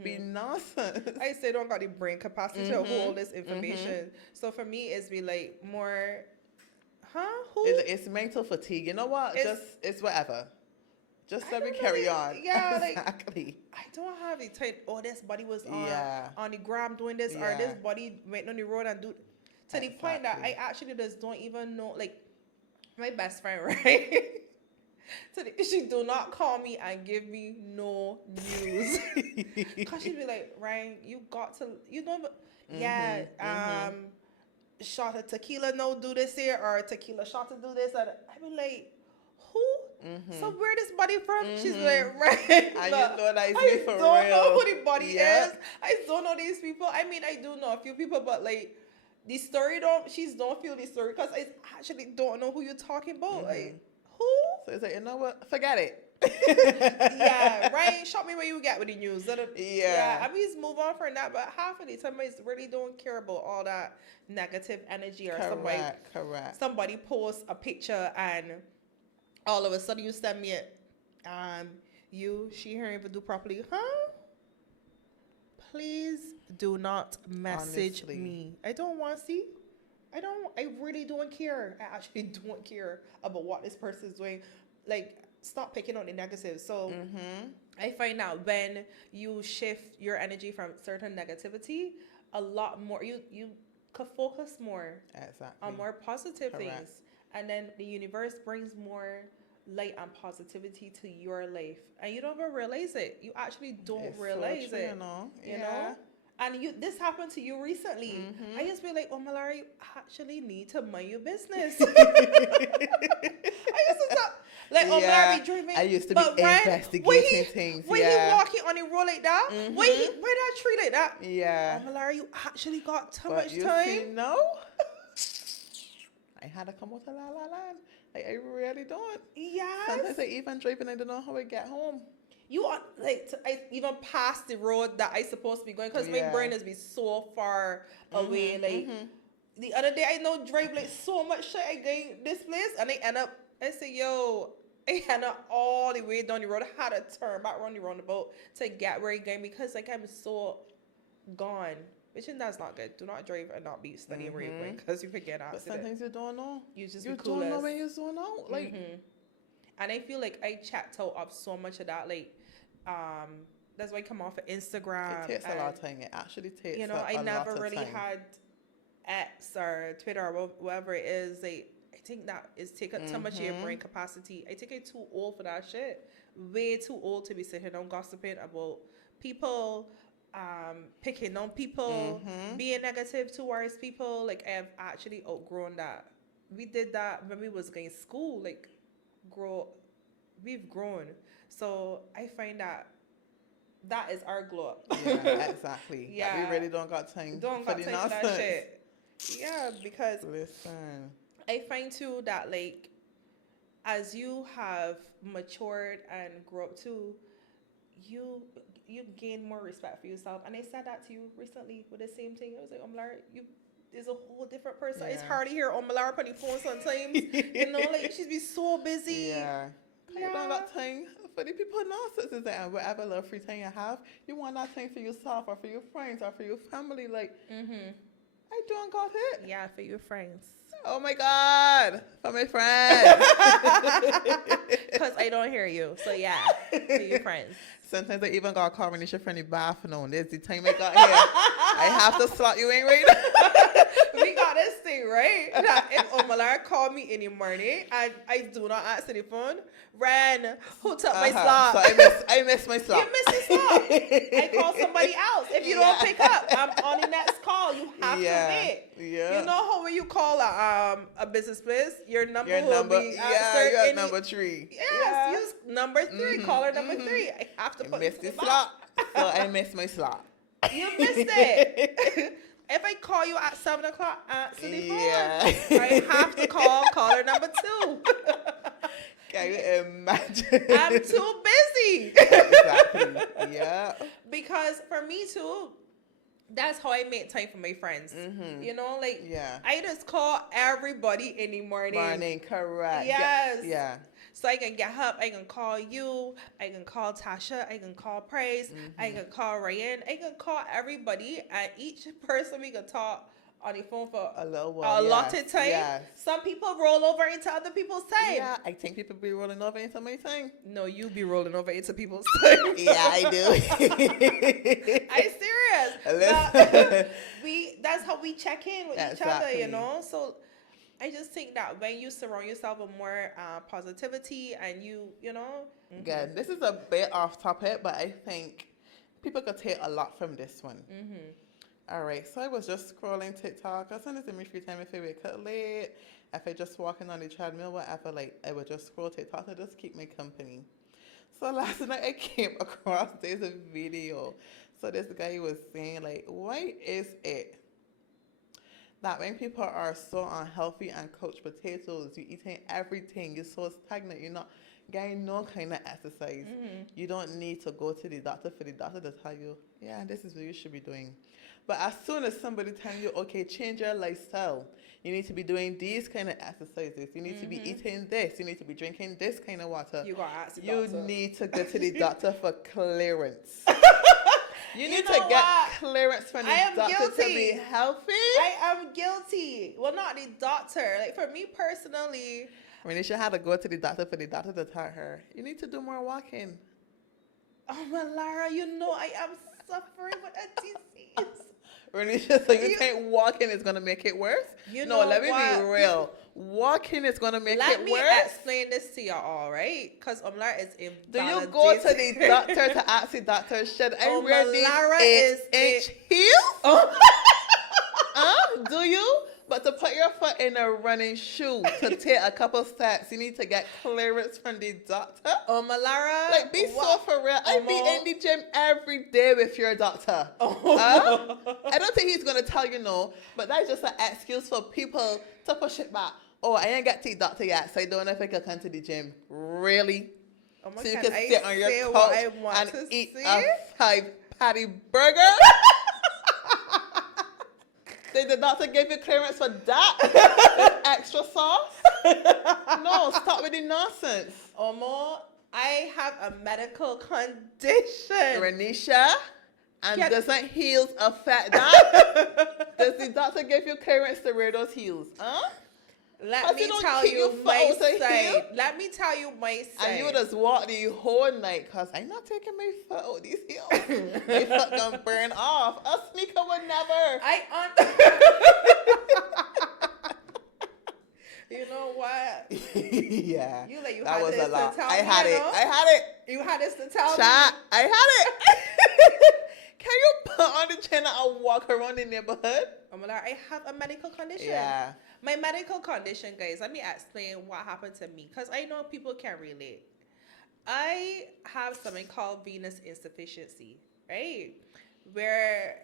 be nonsense. I say don't got the brain capacity to hold this information. So for me, it's be like more, who? It's mental fatigue. You know what? It's whatever. Just let me don't know carry the- on. yeah, like- Exactly. I don't have the time. Oh, this body was Yeah. on the gram doing this, or Yeah. this body went on the road and do. To the point that I Exactly. actually just don't even know. Like, my best friend, right? She do not call me and give me no news. Cause she'd be like, Ryan, you got to, you know, shot of tequila, no, do this here, or tequila shot to do this. And I be like, who? So where this body from? She's like, right. And you know that is me for real. I don't know who the body is. I don't know these people. I mean, I do know a few people, but like the story she don't feel the story because I actually don't know who you're talking about. Like, who? So it's like, you know what? Forget it. Yeah, right. Show me where you get with the news. I mean, move on from that. But half of the time, I really don't care about all that negative energy or somebody posts a picture and all of a sudden you send me it. She hearing even do properly, huh? Please do not message me. I don't want to see. I really don't care. I actually don't care about what this person is doing. Like, stop picking on the negative. So I find that when you shift your energy from certain negativity, a lot more, you could focus more on more positive things. And then the universe brings more light and positivity to your life. And you don't even realize it. You actually don't realize it. You know? And this happened to you recently. I just be like, oh, Malari, you actually need to mind your business. I used to stop. Like, oh, Malari, driving. I used to be investigating things. When he walking on the road like that, when that tree like that. Yeah. Oh, Malari, you actually got too much time. No. I had to come out of La La Land. Like, I really don't. Yes. Sometimes I even drive and I don't know how I get home. You are like, I even passed the road that I supposed to be going because my brain has been so far away. Like the other day, I know drive like so much shit. I go this place and I say, yo, I end up all the way down the road. I had to turn back around the roundabout to get where I'm going because like I'm so gone. Which that's not good. Do not drive and not be studying where you're going because you forget accident. But sometimes you don't know. You don't know when you're zoned out. Like, and I feel like I checked out so much of that. Like, that's why I come off of Instagram. It takes a lot of time. It actually takes. You know, I never really had X or Twitter or whatever it is. Like, I think that is taking too much of your brain capacity. I think I'm too old for that shit. Way too old to be sitting down gossiping about people. Picking on people, being negative towards people. Like, I have actually outgrown that. We did that when we was going to school. Like, we've grown. So I find that is our glow up. Yeah, exactly. Yeah, like, we really don't got time for that shit. Yeah, because listen, I find too that like as you have matured and grow up too, you gain more respect for yourself. And I said that to you recently with the same thing. I was like, Omalar, you is a whole different person. It's hard to hear Omalar on the phone sometimes. You know, like she's be so busy. Yeah. You don't got time for the people narcissists and whatever little free time you have, you want that time for yourself or for your friends or for your family. Like, I don't got it. Yeah, for your friends. Oh my God, for my friends. Because I don't hear you. So yeah, for your friends. Sometimes I even got a combination from the bathroom. There's the time I got here. I have to slot you in right now. We got this thing, right? That if Omalar called me in the morning and I do not answer the phone, Ren, who took my slot? So I miss my slot. You miss your slot. I call somebody else. If you don't pick up, I'm on the next call. You have to wait. Yeah. You know how when you call a business place, your number will be you're number 3. Yes, use number 3. Caller number 3. I have to put miss the slot. So I miss my slot. You missed it. If I call you at 7 o'clock, answer the phone. I have to call caller number 2. Can you imagine? I'm too busy. Exactly. Yeah. Because for me too, that's how I make time for my friends. You know, like I just call everybody in the morning. Correct. Yes. Yeah. So I can get up, I can call you, I can call Tasha, I can call Praise, I can call Ryan, I can call everybody, and each person we can talk on the phone for a little while, a lot of time. Yes. Some people roll over into other people's time. Yeah, I think people be rolling over into my time. No, you be rolling over into people's time. Yeah, I do. I'm serious. That's how we check in with each other, you know? So I just think that when you surround yourself with more positivity and you know. Good. This is a bit off topic, but I think people could take a lot from this one. All right, so I was just scrolling TikTok. I send this in my free time if I wake up late, if I just walking on the treadmill, whatever. Like I would just scroll TikTok to just keep me company. So last night I came across this video. So this guy was saying like, why is it that when people are so unhealthy and couch potatoes, you're eating everything, you're so stagnant, you're not getting no kind of exercise. You don't need to go to the doctor for the doctor to tell you, yeah, this is what you should be doing. But as soon as somebody tells you, okay, change your lifestyle, you need to be doing these kind of exercises, you need to be eating this, you need to be drinking this kind of water. You gotta ask the You doctor. need to go to the doctor for clearance. You need know to get what? clearance from the I am doctor to guilty. be healthy. I am guilty. Well, not the doctor. Like for me personally, Renisha had to go to the doctor for the doctor to tell her, you need to do more walking. oh my Lara, you know I am suffering with a disease. Renisha, so you think walking is going to make it worse? You No, know let me what? be real. Walking is going to make Let it me worse. explain this to y'all, right? Because Omlar is invalidated. Do you go to the doctor to ask the doctor, should I wear these Lara 8-inch heels? Oh. Do you? But to put your foot in a running shoe to take a couple steps, you need to get clearance from the doctor. Lara. Like, be so for real. I be in the gym every day with your doctor. I don't think he's going to tell you no, but that's just an excuse for people to push it back. Oh, I ain't got to the doctor yet, so I don't know if I can come to the gym. Really? So you can sit on your couch and eat a 5-patty burger? Did the doctor give you clearance for that? With extra sauce? No, stop with the nonsense. Omo, I have a medical condition. Renisha, and doesn't heels affect that? Does the doctor give you clearance to wear those heels? Huh? Let me tell you my side. Let me tell you my side. And you just walk the whole night, because I'm not taking my foot out these heels. My foot gonna burn off. A sneaker would never. You know what? Yeah. You like you that had was this a lot. to tell I me, had you it. know? I had it. You had this to tell Chat, me. I had it. Can you put on the chain and walk around the neighborhood? I have a medical condition. Yeah. My medical condition, guys, let me explain what happened to me because I know people can relate. I have something called venous insufficiency, right? Where,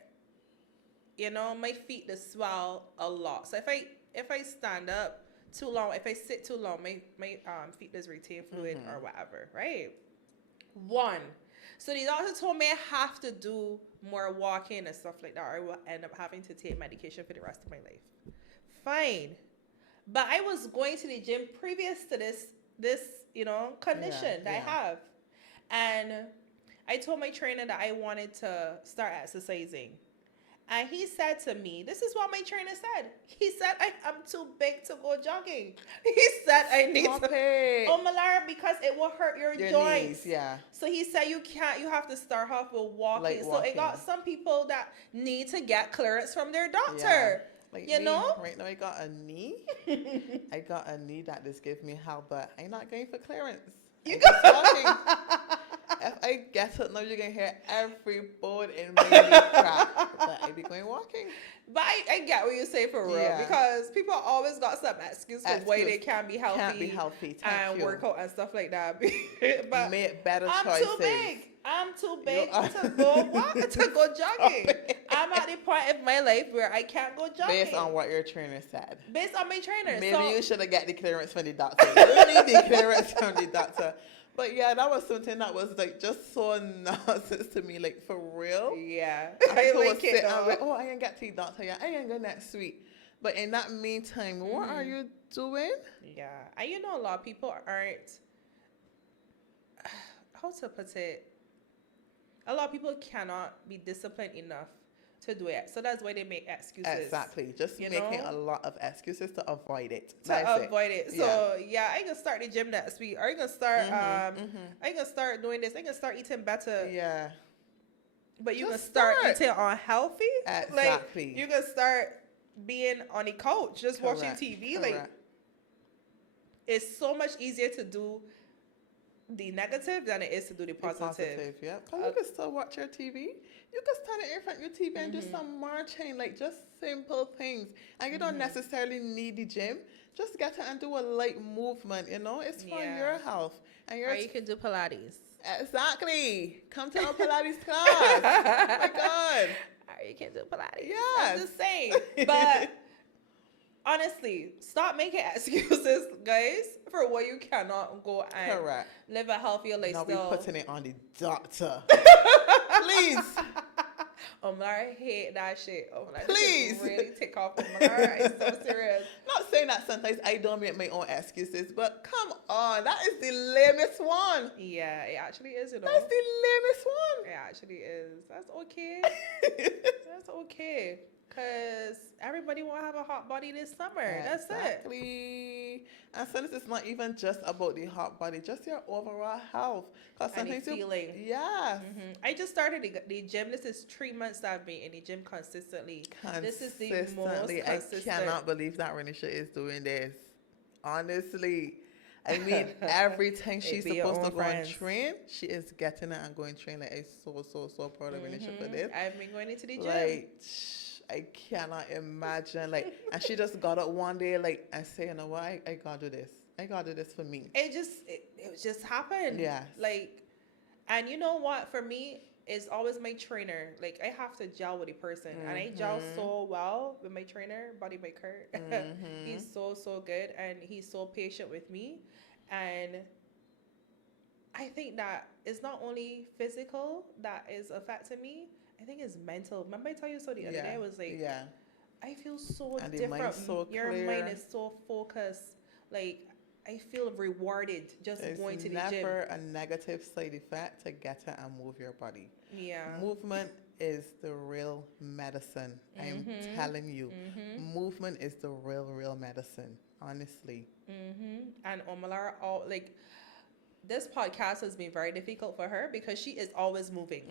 you know, my feet just swell a lot. So if I stand up too long, if I sit too long, my feet does retain fluid or whatever, right? One. So the doctor told me I have to do more walking and stuff like that, or I will end up having to take medication for the rest of my life. Fine. But I was going to the gym previous to this condition that I have. And I told my trainer that I wanted to start exercising. And he said to me, this is what my trainer said. He said, I'm too big to go jogging. He said, I need to. Malara, because it will hurt your joints. Knees, yeah. So he said, you have to start off with walking. So it got some people that need to get clearance from their doctor. Yeah. Like you know? Right now I got a knee. I got a knee that just gives me help, but I'm not going for clearance. You got walking. If I get it now, you're going to hear every bone in my knee crack. But I be going walking. But I get what you say for real. Because people always got some excuse for why they can't be healthy. Can't be healthy. And work out and stuff like that. But make better choices. I'm too big to go jogging. I'm at the point of my life where I can't go jogging. Based on what your trainer said. Based on my trainer. Maybe you should have got the clearance from the doctor. You need the clearance from the doctor. But yeah, that was something that was like just so nonsense to me, like for real. Yeah. I like it. I ain't got to the doctor yet. I ain't going next week. But in that meantime, what are you doing? Yeah. And you know, a lot of people aren't, how to put it, a lot of people cannot be disciplined enough to do it. So that's why they make excuses. Exactly. Just making a lot of excuses to avoid it. Avoid it. So yeah, I can start the gym next week. Or I can start I can start doing this. I can start eating better. Yeah. But you can start eating unhealthy. Exactly. Like you can start being on the couch, just watching Correct. TV. Correct. Like, it's so much easier to do the negative than it is to do the positive. Yeah. Because you can still watch your TV. You can stand in front of your TV and do some marching, like just simple things. And you don't necessarily need the gym. Just get out and do a light movement, you know? It's for your health. And Or you can do Pilates. Exactly. Come to our Pilates class. Oh my God. Or you can do Pilates. Yes. I'm just saying. But honestly, stop making excuses, guys, for why you cannot go and live a healthier lifestyle. Now we're putting it on the doctor. Please. I hate that shit. Please. Really take off. It's so serious. Not saying that sometimes I don't make my own excuses, but come on, that is the lamest one. Yeah, it actually is, you know. That's the lamest one. It actually is. That's okay. That's okay. Because everybody will have a hot body this summer. That's it. Exactly. And so this is not even just about the hot body, just your overall health. Because sometimes feeling. Yes. I just started the gym. This is 3 months that I've been in the gym consistently. This is the most consistent. I cannot believe that Renisha is doing this. Honestly. I mean, every time she's supposed to go and train, she is getting it and going train. Like, I'm so proud of Renisha for this. I've been going into the gym. Like, I cannot imagine. Like, and she just got up one day, like, and say, you know what, I gotta do this. I gotta do this for me. It just happened. Yeah. Like, and you know what? For me, it's always my trainer. Like, I have to gel with the person, and I gel so well with my trainer, Body by Kurt. He's so good, and he's so patient with me, and I think that it's not only physical that is affecting me. I think it's mental. Remember I told you so the other day? I was like, I feel so and different. Your mind is so focused. Like, I feel rewarded just going to the gym. There's never a negative side effect to get it and move your body. Yeah. Movement is the real medicine. I'm telling you. Movement is the real medicine. Honestly. And Omalara, this podcast has been very difficult for her because she is always moving.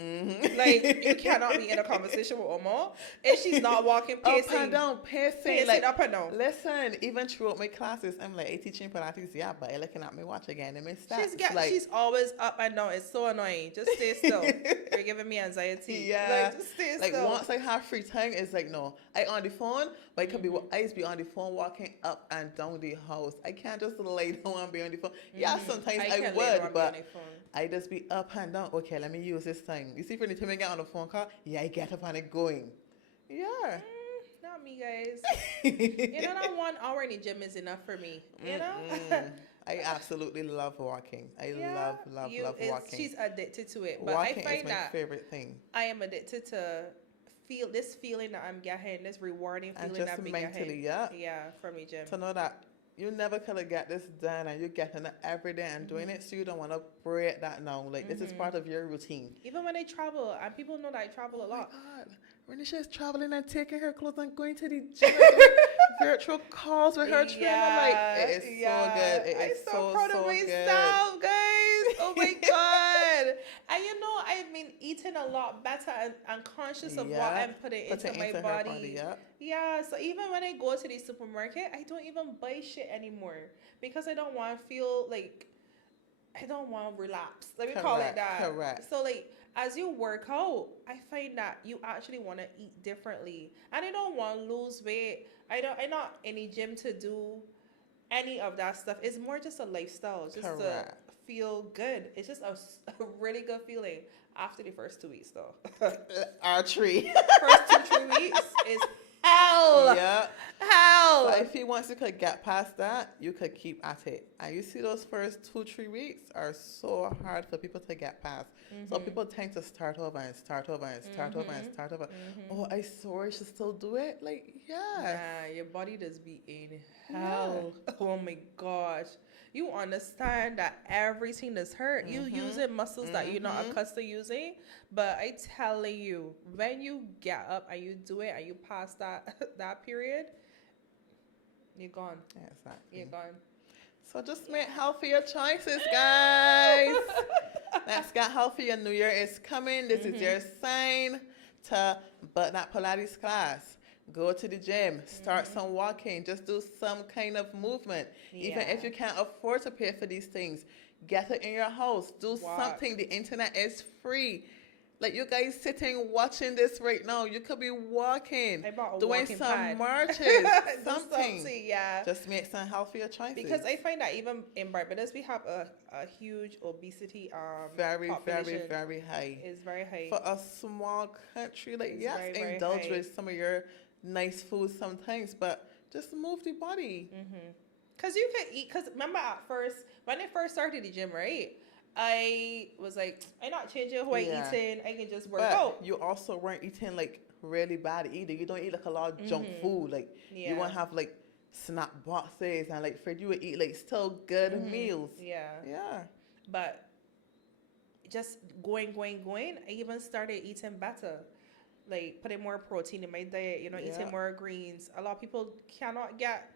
Like, you cannot be in a conversation with Oma if she's not walking, pacing. Up and down, pacing like, up and down. Listen, even throughout my classes, I'm like, I teaching Pilates, but I looking at my watch again and my stats. She's always up and down. It's so annoying. Just stay still. You're giving me anxiety. Yeah. Just stay still. Like, once I have free time, it's like, no, I on the phone, but I could be on the phone walking up and down the house. I can't just lay down and be on the phone. Yeah, sometimes I would, but I just be up and down. Okay, let me use this time. You see, for the time I get on the phone call, I get up and I going. Yeah. Not me, guys. You know, that 1 hour in the gym is enough for me. You know? I absolutely love walking. I love walking. She's addicted to it. But walking I find is my favorite thing. I am addicted to feel this feeling that I'm getting, this rewarding feeling and just that I'm mentally, getting. Yeah, from the gym. To know that you never could have get this done and you're getting it every day and doing it, so you don't want to break that now. Like, this is part of your routine. Even when I travel, and people know that I travel a lot. Oh my God. Renisha is traveling and taking her clothes and going to the gym. Virtual calls with her trainer. Like, it is so good. It is so proud of myself, guys. Oh my God. And you know, I've been eating a lot better and conscious of what I'm putting into my body. Yeah, so even when I go to the supermarket, I don't even buy shit anymore because I don't want to feel like, I don't want to relapse. Let me call it that. Correct. So, like, as you work out, I find that you actually want to eat differently. And I don't want to lose weight. I'm not in the gym to do any of that stuff. It's more just a lifestyle. Just to feel good. It's just a really good feeling after the first 2 weeks, though. Archery. First 2-3 weeks is hell. Yeah. Hell. But if you once you could get past that, you could keep at it. And you see those first 2-3 weeks are so hard for people to get past. So people tend to start over and start over and start over and start over. Oh, I swore I should still do it. Like, yeah, your body does be in hell. Yeah. Oh my gosh. You understand that everything is hurt. You using muscles that you're not accustomed to using. But I telling you, when you get up and you do it and you pass that period, you're gone. Yeah, exactly. You're gone. So just make healthier choices, guys. Let's get healthier. New Year is coming. This is your sign to book that Pilates class. Go to the gym, start some walking, just do some kind of movement. Even if you can't afford to pay for these things, get it in your house. Do something. The internet is free. Like you guys sitting watching this right now, you could be walking, doing some marches, something. Yeah. Just make some healthier choices. Because I find that even in Barbados, we have a huge obesity very, population. very high. It's very high. For a small country, like, yes, indulge with some of your nice food sometimes, but just move the body. Because you can eat, because remember at first, when I first started the gym, right? I was like, I'm not changing who I eating. I can just work out. You also weren't eating like really bad either. You don't eat like a lot of junk food. Like you won't have like snack boxes and like Fred, you would eat like still good meals. Yeah. Yeah. But just going. I even started eating better. Like putting more protein in my diet, eating more greens. A lot of people cannot get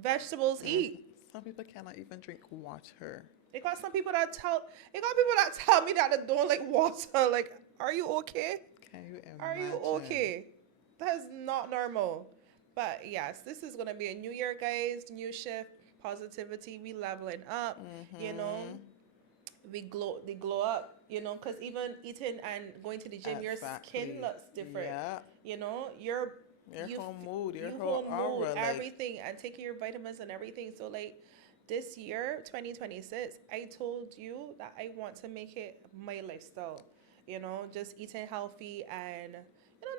vegetables eat. Some people cannot even drink water. It got people that tell me that they don't like water. Like, are you okay? Can you imagine? Are you okay? That is not normal. But yes, this is gonna be a new year, guys. New shift, positivity. We leveling up. We glow up. Because even eating and going to the gym, your skin looks different. Yeah. Your whole mood, your whole aura, everything, and taking your vitamins and everything. So like. This year, 2026, I told you that I want to make it my lifestyle. Just eating healthy and,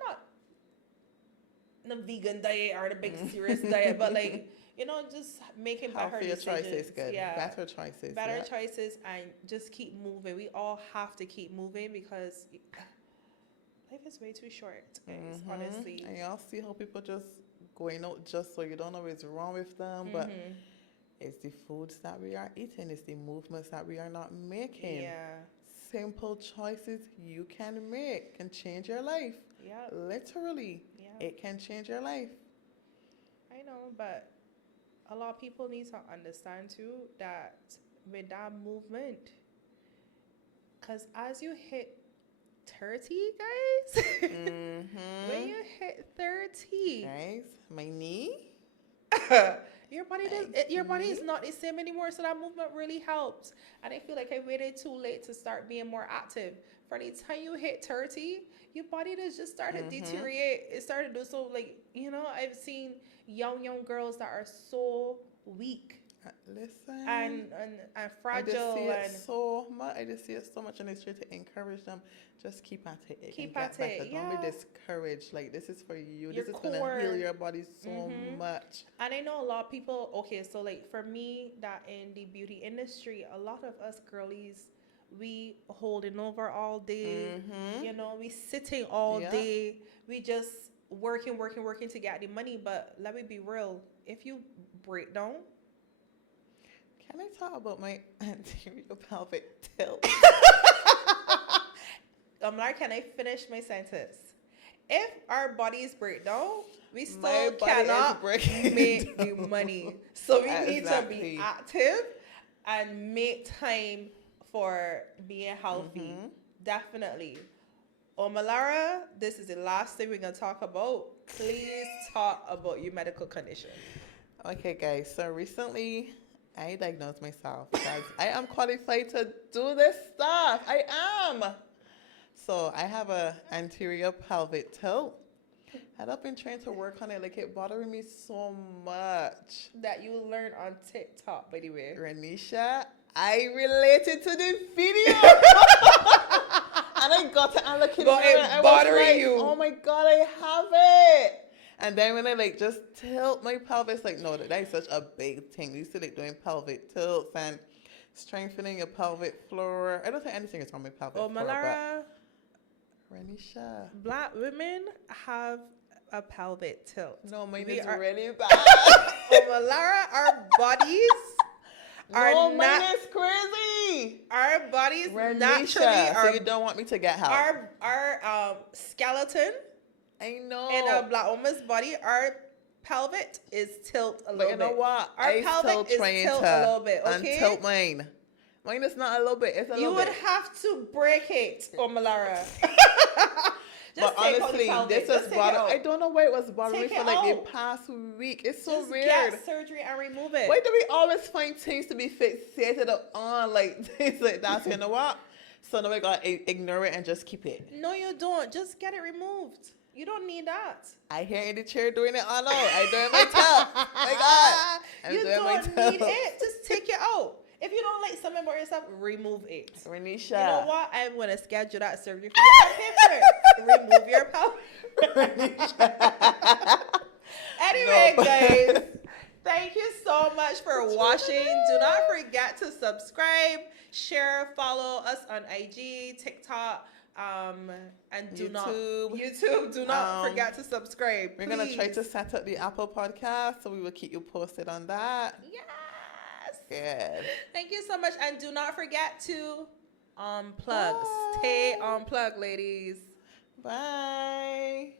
not the vegan diet or the big serious diet, but like, just making better decisions. Choices, good. Yeah. Better choices. Better choices, and just keep moving. We all have to keep moving because life is way too short, guys, honestly. And y'all see how people just going out just so you don't know what's wrong with them, but it's the foods that we are eating. It's the movements that we are not making. Yeah. Simple choices you can make can change your life. Yeah. Literally. Yeah. It can change your life. I know, but a lot of people need to understand too that with that movement, because as you hit 30, guys, when you hit 30, guys, my knee. Your body is not the same anymore, so that movement really helps. And I feel like I waited too late to start being more active. For the time you hit 30, your body does just start to deteriorate. It started to do so, like, I've seen young girls that are so weak. Listen, and fragile. I just see it so much, and it's here to encourage them. Just keep at it. Keep at it. Don't be discouraged. Like, this is for you. Your this is core. gonna heal your body so much. And I know a lot of people. Okay, so like for me, that in the beauty industry, a lot of us girlies, we holding over all day. We sitting all day. We just working to get the money. But let me be real. If you break down. Can I talk about my anterior pelvic tilt? Can I finish my sentence? If our bodies break down, we still cannot make the money. So we need to be active and make time for being healthy. Definitely. Malara, this is the last thing we're going to talk about. Please talk about your medical condition. Okay, guys. So recently, I diagnosed myself because I am qualified to do this stuff. I am. So I have a anterior pelvic tilt. I've been trying to work on it. Like, it bothering me so much. That you learned on TikTok, by the way. Renisha, I related to the video. And I got to look at it. It bothering you. Oh my God, I have it. And then when I just tilt my pelvis, no, that is such a big thing. You used to doing pelvic tilts and strengthening your pelvic floor. I don't think anything is wrong with pelvic floor. Malara, Renisha, Black women have a pelvic tilt. No, mine is really bad. Malara, our bodies mine is crazy. Our bodies Renisha, naturally so you don't want me to get help. Our skeleton. I know. In a Black woman's body, our pelvic is tilt a little bit. But you know what? Our pelvic is tilt a little bit, okay? Untilt mine. Mine is not a little bit. It's a little bit. You would have to break it, Malara. But take out the honestly, pelvic. this Just was take it bothering. out. I don't know why it was bothering me Take for it like the out. past week. It's so Just weird. get surgery and remove it. Why do we always find things to be fixated on, like things like that? You know what? So now we gotta ignore it and just keep it. No, you don't. Just get it removed. You don't need that. I hear in the chair doing it all out. I do it myself. My God. I'm You doing it don't myself. need it. Just take it out. If you don't like something about yourself, remove it. Renisha. You know what? I'm going to schedule that surgery for you. I'll pay for it. Remove your pelvic. Anyway, guys, thank you so much for watching. Do not forget to subscribe, share, follow us on IG, TikTok, and YouTube. Do not forget to subscribe. We're going to try to set up the Apple podcast, so we will keep you posted on that. Yes. Good. Thank you so much. And do not forget to unplug. Bye. Stay unplugged, ladies. Bye.